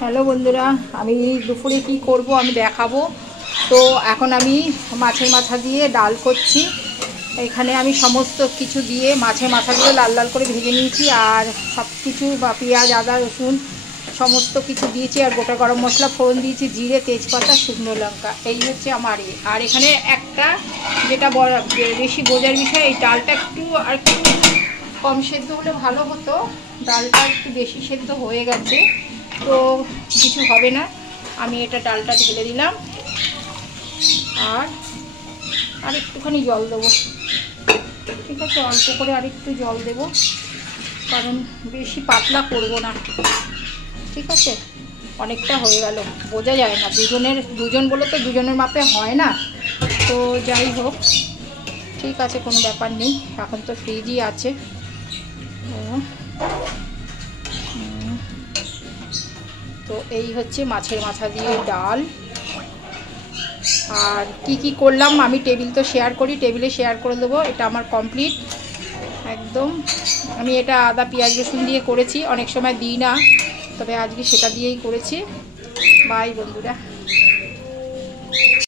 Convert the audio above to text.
Hello বন্ধুরা, আমি দুপুরে কি করব আমি দেখাবো। তো এখন আমি মাছের মাথা দিয়ে ডাল করছি। এখানে আমি সমস্ত কিছু দিয়ে মাছের মাথাগুলো লাল লাল করে ভেজে নিয়েছি, আর সব কিছু বা পেঁয়াজ আদা রসুন সমস্ত কিছু দিয়েছি, আর গোটা গরম মশলা ফোড়ন দিয়েছি, জিরে তেজপাতা শুকনো লঙ্কা। এই হচ্ছে আমার আর এখানে একটা যেটা বেশি বোঝার বিষয়, এই ডালটা একটু আর একটু কম সেদ্ধ হলে ভালো হতো। ডালটা একটু বেশি সেদ্ধ হয়ে গেছে, তো কিছু হবে না। আমি এটা ডালটা ঢেলে দিলাম, আর একটুখানি জল দেবো। ঠিক আছে, অল্প করে আর একটু জল দেবো, কারণ বেশি পাতলা করব না। ঠিক আছে, অনেকটা হয়ে গেল, বোঝা যায় না, দুজন বলে তো দুজনের মাপে হয় না। তো যাই হোক, ঠিক আছে, কোনো ব্যাপার নেই, এখন তো ফ্রিজই আছে। তো এই হচ্ছে মাছের মাথা দিয়ে ডাল। আর কি করলাম আমি টেবিলে শেয়ার করে দেবো। এটা আমার কমপ্লিট একদম। আমি এটা আদা পেঁয়াজ রসুন দিয়ে করেছি, অনেক সময় দিই না, তবে আজকে সেটা দিয়েই করেছি। বাই বন্ধুরা।